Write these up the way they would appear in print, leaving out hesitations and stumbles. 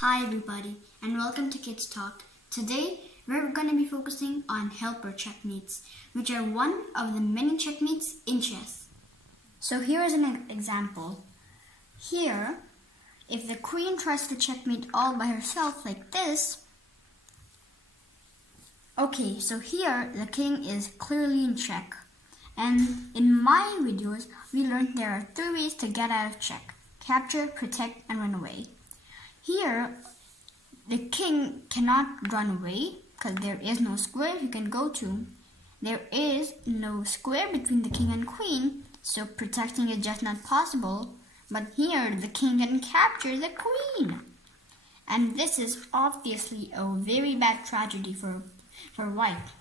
Hi everybody and welcome to Kids Talk. Today we're going to be focusing on helper checkmates, which are one of the many checkmates in chess. So here is an example. Here, if the queen tries to checkmate all by herself like this, okay, so here the king is clearly in check. And in my videos, we learned there are 3 ways to get out of check: capture, protect, and run away. Here, the king cannot run away because there is no square he can go to. There is no square between the king and queen, so protecting is just not possible. But here, the king can capture the queen. And this is obviously a very bad tragedy for white.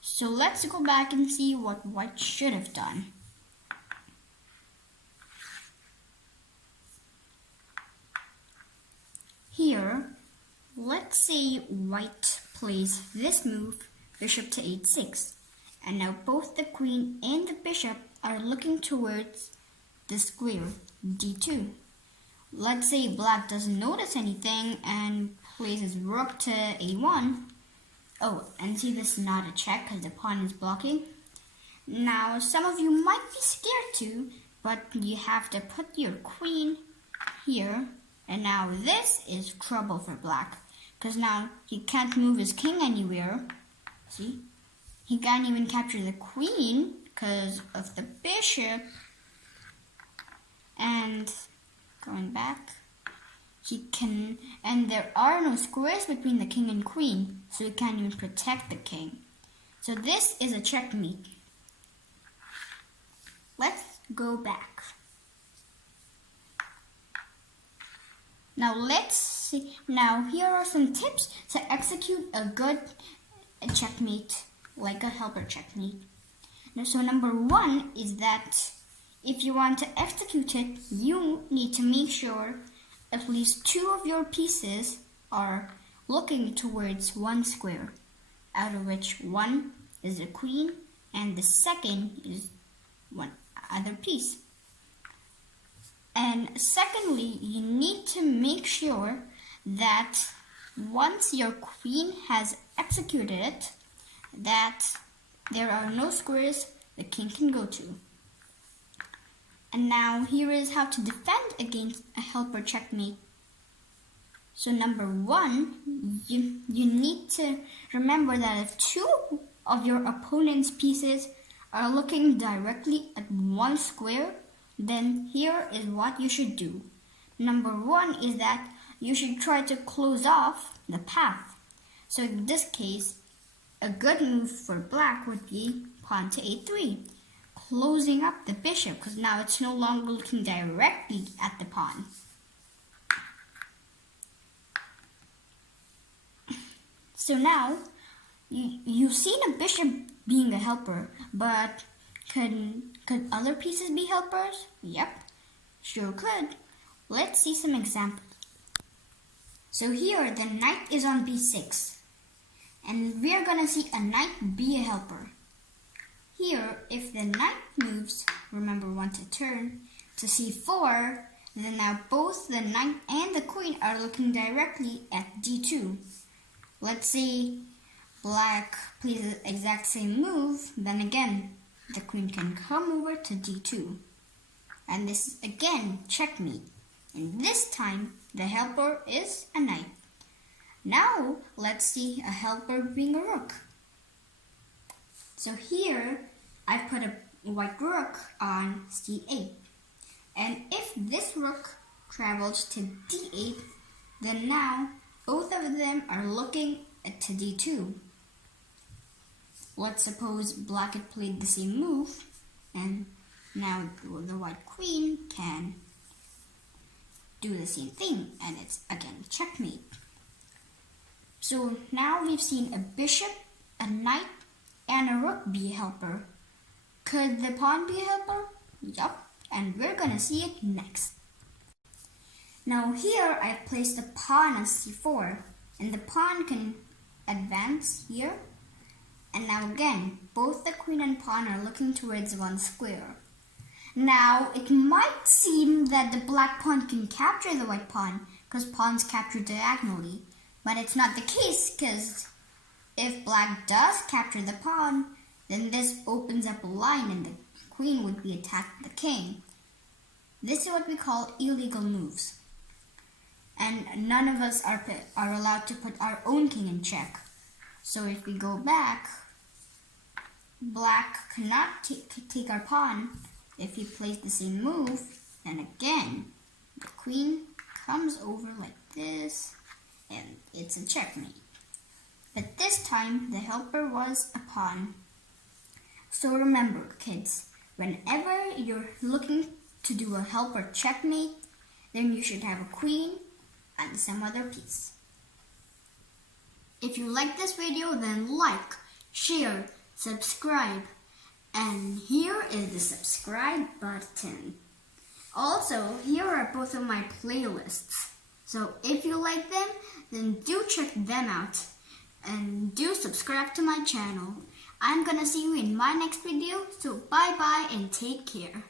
So let's go back and see what white should have done. Here, let's say white plays this move, bishop to h6. And now both the queen and the bishop are looking towards the square, d2. Let's say black doesn't notice anything and plays his rook to a1. Oh, and see, this is not a check because the pawn is blocking. Now, some of you might be scared too, but you have to put your queen here. And now this is trouble for black, because now he can't move his king anywhere. See? He can't even capture the queen because of the bishop. And going back, and there are no squares between the king and queen, so he can't even protect the king. So this is a checkmate. Let's go back. Now let's see. Now here are some tips to execute a good checkmate, like a helper checkmate. Now, so number 1 is that if you want to execute it, you need to make sure at least 2 of your pieces are looking towards one square, out of which one is the queen and the second is one other piece. And secondly, you need to make sure that once your queen has executed it, that there are no squares the king can go to. And now here is how to defend against a helper checkmate. So number 1, you need to remember that if 2 of your opponent's pieces are looking directly at one square, then here is what you should do. Number 1 is that you should try to close off the path. So in this case, a good move for black would be pawn to a3, closing up the bishop, because now it's no longer looking directly at the pawn. So now, you've seen a bishop being a helper, but could other pieces be helpers? Yep, sure could. Let's see some examples. So here, the knight is on b6, and we are going to see a knight be a helper. Here, if the knight moves, remember one to turn, to c4, then now both the knight and the queen are looking directly at d2. Let's say black plays the exact same move, then again, the queen can come over to d2. And this is again checkmate. And this time, the helper is a knight. Now, let's see a helper being a rook. So here, I put a white rook on c8. And if this rook travels to d8, then now both of them are looking to d2. Let's suppose black had played the same move, and now the white queen can do the same thing, and it's again checkmate. So now we've seen a bishop, a knight, and a rook be a helper. Could the pawn be a helper? Yup, and we're gonna see it next. Now here I've placed the pawn on c4, and the pawn can advance here. And now again, both the queen and pawn are looking towards one square. Now it might seem that the black pawn can capture the white pawn, because pawns capture diagonally. But it's not the case, because if black does capture the pawn, then this opens up a line and the queen would be attacked with the king. This is what we call illegal moves. And none of us are allowed to put our own king in check. So if we go back, black cannot take our pawn. If he plays the same move, then again, the queen comes over like this, and it's a checkmate. But this time, the helper was a pawn. So remember, kids, whenever you're looking to do a helper checkmate, then you should have a queen and some other piece. If you like this video, then like, share, subscribe, and here is the subscribe button. Also, here are both of my playlists. So if you like them, then do check them out and do subscribe to my channel. I'm gonna see you in my next video, so bye bye and take care.